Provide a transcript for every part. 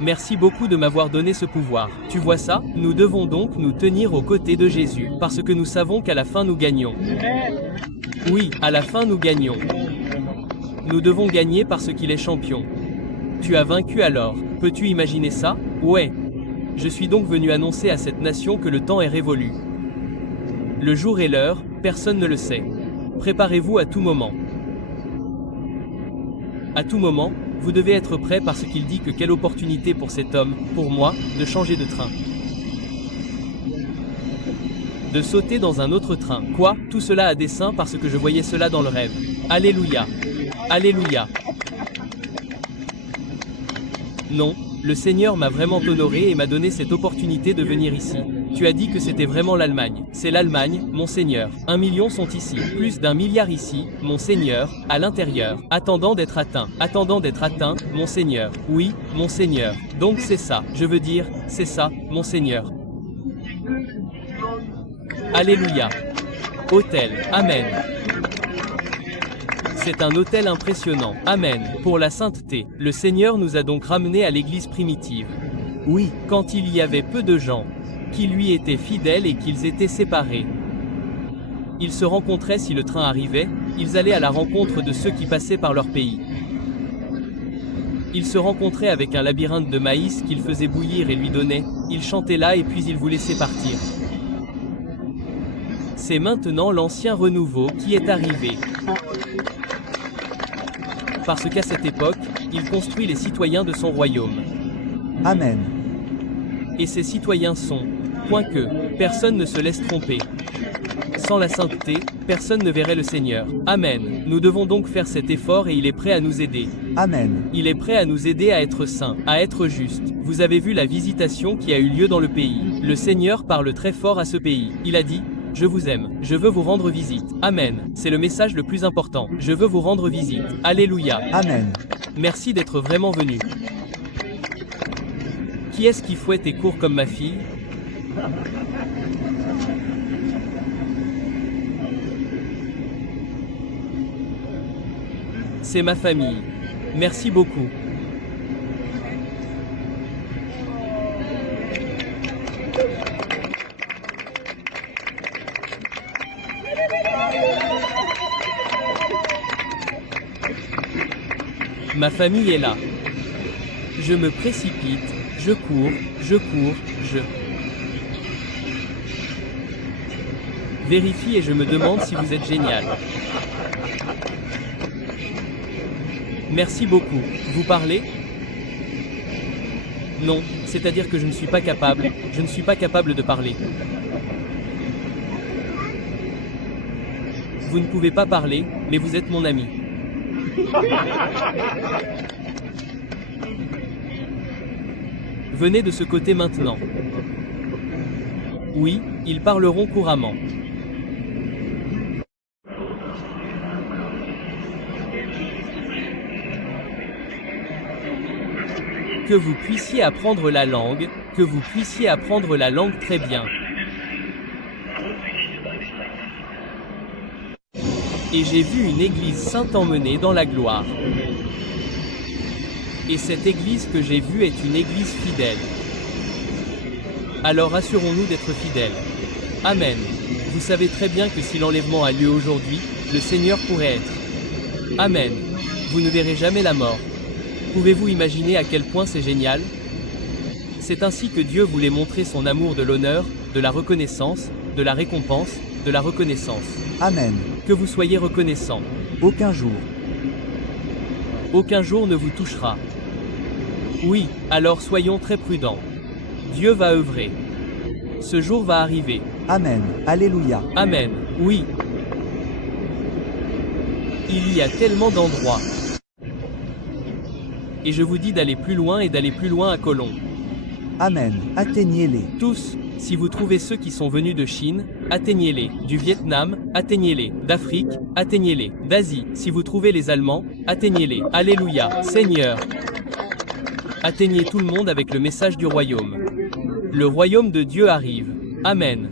Merci beaucoup de m'avoir donné ce pouvoir. Tu vois ça? Nous devons donc nous tenir aux côtés de Jésus, parce que nous savons qu'à la fin nous gagnons. Oui, à la fin nous gagnons. Nous devons gagner parce qu'il est champion. Tu as vaincu alors. Peux-tu imaginer ça? Ouais. Je suis donc venu annoncer à cette nation que le temps est révolu. Le jour et l'heure, personne ne le sait. Préparez-vous à tout moment. À tout moment, vous devez être prêt parce qu'il dit que quelle opportunité pour cet homme, pour moi, de changer de train. De sauter dans un autre train. Quoi? Tout cela à dessein parce que je voyais cela dans le rêve. Alléluia. Alléluia. Non, le Seigneur m'a vraiment honoré et m'a donné cette opportunité de venir ici. Tu as dit que c'était vraiment l'Allemagne. C'est l'Allemagne, mon Seigneur. 1 million sont ici. Plus d'1 milliard ici, mon Seigneur, à l'intérieur. Attendant d'être atteint. Attendant d'être atteint, mon Seigneur. Oui, mon Seigneur. Donc c'est ça. Je veux dire, c'est ça, mon Seigneur. Alléluia. Autel. Amen. C'est un autel impressionnant. Amen. Pour la sainteté, le Seigneur nous a donc ramenés à l'église primitive. Oui, quand il y avait peu de gens qui lui étaient fidèles et qu'ils étaient séparés. Ils se rencontraient si le train arrivait, ils allaient à la rencontre de ceux qui passaient par leur pays. Ils se rencontraient avec un labyrinthe de maïs qu'ils faisaient bouillir et lui donnaient, ils chantaient là et puis ils vous laissaient partir. C'est maintenant l'ancien renouveau qui est arrivé. Parce qu'à cette époque, il construit les citoyens de son royaume. Amen. Et ces citoyens sont, point que, personne ne se laisse tromper. Sans la sainteté, personne ne verrait le Seigneur. Amen. Nous devons donc faire cet effort et il est prêt à nous aider. Amen. Il est prêt à nous aider à être saints, à être justes. Vous avez vu la visitation qui a eu lieu dans le pays. Le Seigneur parle très fort à ce pays. Il a dit, je vous aime, je veux vous rendre visite. Amen. C'est le message le plus important. Je veux vous rendre visite. Alléluia. Amen. Merci d'être vraiment venu. Qui est-ce qui fouette et court comme ma fille? C'est ma famille. Merci beaucoup. Ma famille est là. Je me précipite, je cours, je vérifie et je me demande si vous êtes génial. Merci beaucoup. Vous parlez? Non, c'est-à-dire que je ne suis pas capable de parler. Vous ne pouvez pas parler, mais vous êtes mon ami. Venez de ce côté maintenant. Oui, ils parleront couramment. Que vous puissiez apprendre la langue, très bien. Et j'ai vu une église sainte emmenée dans la gloire. Et cette église que j'ai vue est une église fidèle. Alors assurons-nous d'être fidèles. Amen. Vous savez très bien que si l'enlèvement a lieu aujourd'hui, le Seigneur pourrait être. Amen. Vous ne verrez jamais la mort. Pouvez-vous imaginer à quel point c'est génial? C'est ainsi que Dieu voulait montrer son amour de l'honneur, de la reconnaissance, de la récompense, de la reconnaissance. Amen. Que vous soyez reconnaissants. Aucun jour. Aucun jour ne vous touchera. Oui, alors soyons très prudents. Dieu va œuvrer. Ce jour va arriver. Amen. Alléluia. Amen. Oui. Il y a tellement d'endroits. Et je vous dis d'aller plus loin et d'aller plus loin à Colomb. Amen. Atteignez-les. Tous, si vous trouvez ceux qui sont venus de Chine, atteignez-les. Du Vietnam, atteignez-les. D'Afrique, atteignez-les. D'Asie, si vous trouvez les Allemands, atteignez-les. Alléluia. Seigneur. Atteignez tout le monde avec le message du royaume. Le royaume de Dieu arrive. Amen.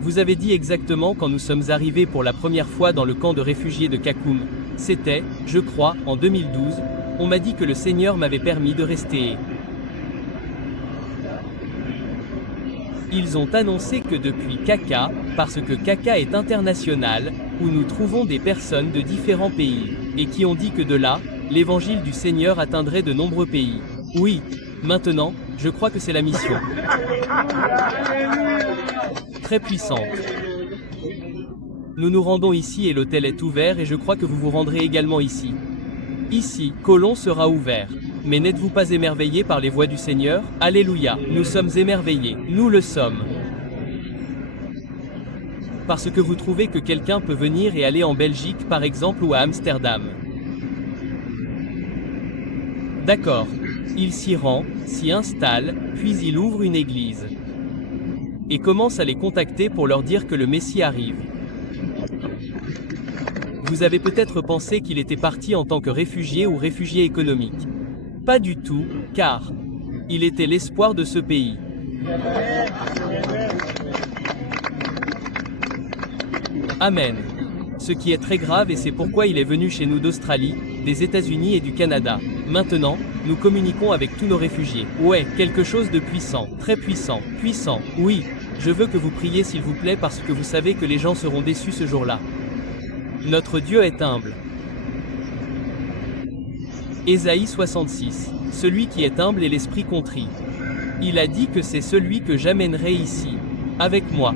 Vous avez dit exactement quand nous sommes arrivés pour la première fois dans le camp de réfugiés de Kakoum. C'était, je crois, en 2012. On m'a dit que le Seigneur m'avait permis de rester. Ils ont annoncé que depuis Kaka, parce que Kaka est international, où nous trouvons des personnes de différents pays, et qui ont dit que de là, l'évangile du Seigneur atteindrait de nombreux pays. Oui, maintenant, je crois que c'est la mission. Très puissante. Nous nous rendons ici et l'hôtel est ouvert et je crois que vous vous rendrez également ici. Ici, Colon sera ouvert. Mais n'êtes-vous pas émerveillés par les voies du Seigneur? Alléluia, nous sommes émerveillés, nous le sommes. Parce que vous trouvez que quelqu'un peut venir et aller en Belgique par exemple ou à Amsterdam. D'accord. Il s'y rend, s'y installe, puis il ouvre une église. Et commence à les contacter pour leur dire que le Messie arrive. Vous avez peut-être pensé qu'il était parti en tant que réfugié ou réfugié économique. Pas du tout, car il était l'espoir de ce pays. Amen. Ce qui est très grave et c'est pourquoi il est venu chez nous d'Australie, des États-Unis et du Canada. Maintenant, nous communiquons avec tous nos réfugiés. Ouais, quelque chose de puissant, très puissant, puissant. Oui, je veux que vous priez s'il vous plaît parce que vous savez que les gens seront déçus ce jour-là. Notre Dieu est humble. Ésaïe 66. Celui qui est humble et l'esprit contrit. Il a dit que c'est celui que j'amènerai ici, avec moi.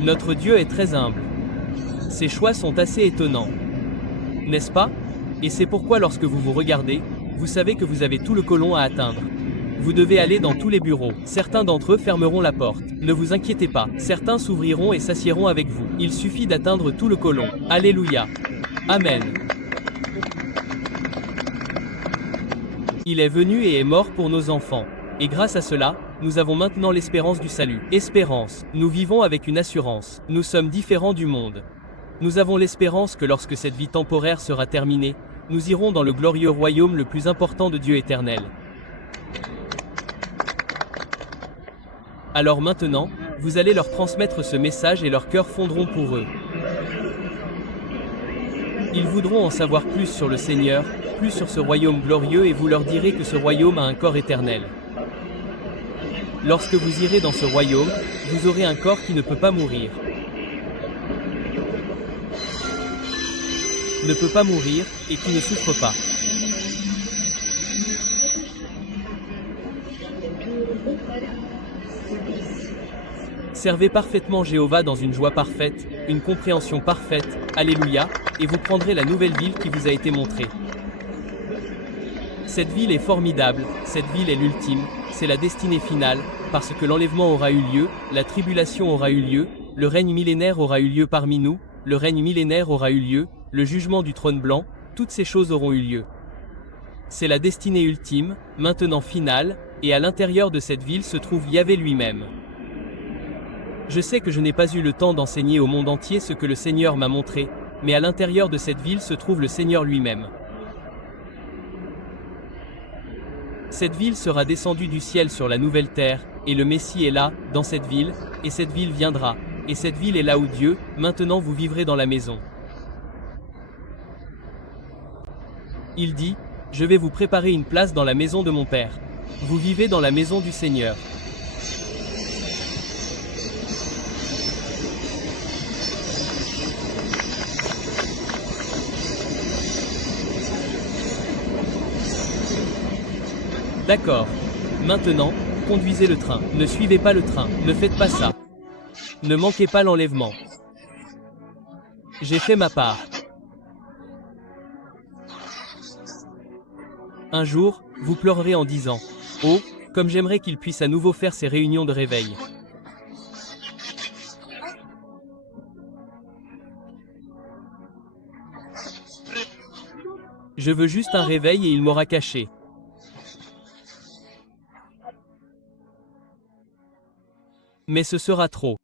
Notre Dieu est très humble. Ses choix sont assez étonnants. N'est-ce pas? Et c'est pourquoi lorsque vous vous regardez, vous savez que vous avez tout le colon à atteindre. Vous devez aller dans tous les bureaux. Certains d'entre eux fermeront la porte. Ne vous inquiétez pas. Certains s'ouvriront et s'assiéront avec vous. Il suffit d'atteindre tout le colon. Alléluia. Amen. Il est venu et est mort pour nos enfants. Et grâce à cela, nous avons maintenant l'espérance du salut. Espérance. Nous vivons avec une assurance. Nous sommes différents du monde. Nous avons l'espérance que lorsque cette vie temporaire sera terminée, nous irons dans le glorieux royaume le plus important de Dieu éternel. Alors maintenant, vous allez leur transmettre ce message et leurs cœurs fondront pour eux. Ils voudront en savoir plus sur le Seigneur, plus sur ce royaume glorieux et vous leur direz que ce royaume a un corps éternel. Lorsque vous irez dans ce royaume, vous aurez un corps qui ne peut pas mourir. Ne peut pas mourir, et qui ne souffre pas. Servez parfaitement Jéhovah dans une joie parfaite, une compréhension parfaite, alléluia, et vous prendrez la nouvelle ville qui vous a été montrée. Cette ville est formidable, cette ville est l'ultime, c'est la destinée finale, parce que l'enlèvement aura eu lieu, la tribulation aura eu lieu, le règne millénaire aura eu lieu parmi nous, le règne millénaire aura eu lieu, le jugement du trône blanc, toutes ces choses auront eu lieu. C'est la destinée ultime, maintenant finale, et à l'intérieur de cette ville se trouve Yahvé lui-même. Je sais que je n'ai pas eu le temps d'enseigner au monde entier ce que le Seigneur m'a montré, mais à l'intérieur de cette ville se trouve le Seigneur lui-même. Cette ville sera descendue du ciel sur la nouvelle terre, et le Messie est là, dans cette ville, et cette ville viendra, et cette ville est là où Dieu, maintenant vous vivrez dans la maison. Il dit, je vais vous préparer une place dans la maison de mon Père. Vous vivez dans la maison du Seigneur. D'accord. Maintenant, conduisez le train. Ne suivez pas le train. Ne faites pas ça. Ne manquez pas l'enlèvement. J'ai fait ma part. Un jour, vous pleurerez en disant « Oh, comme j'aimerais qu'il puisse à nouveau faire ses réunions de réveil. » Je veux juste un réveil et il m'aura caché. Mais ce sera trop.